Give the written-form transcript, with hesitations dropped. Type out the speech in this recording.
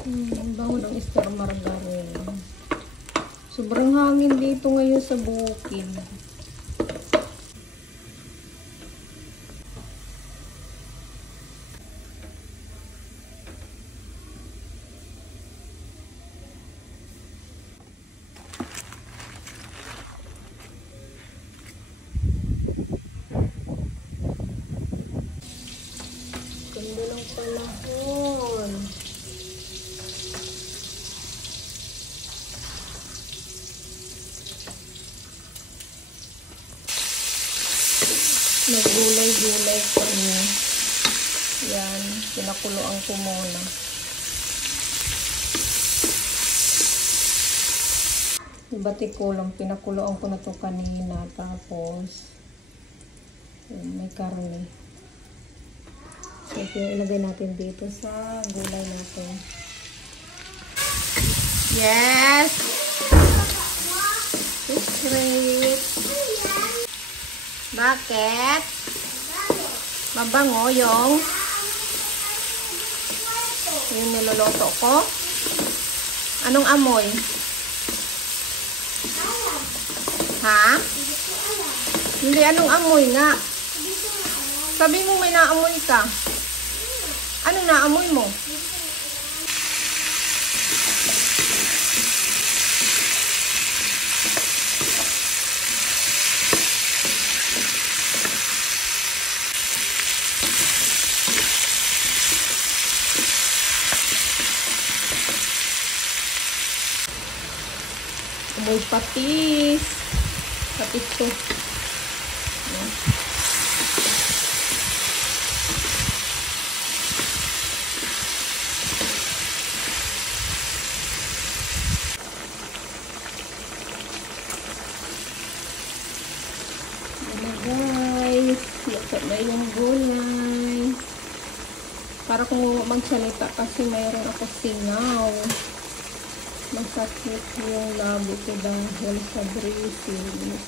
Ang bango ng star margarine. Sobrang hangin dito ngayon sa bukid. Ganda ng panahon. Naggulay-gulay kami. Yan, pinakuluan ko muna. Ibati ko lang, pinakuluan ko na to kanina. Tapos, yan, may karne. So, ilagay natin dito sa gulay natin. Yes! Secret! Bakit? Mabango yung niloloto ko? Anong amoy? Ha? Hindi, anong amoy nga? Sabi mo may naamoy ka. Anong naamoy mo? Amoy patis. Patis to. Guys, luto na yung gulay. Para kung magsalita kasi mayroon ako singaw. Masakit yung labi ko dahil sa braces.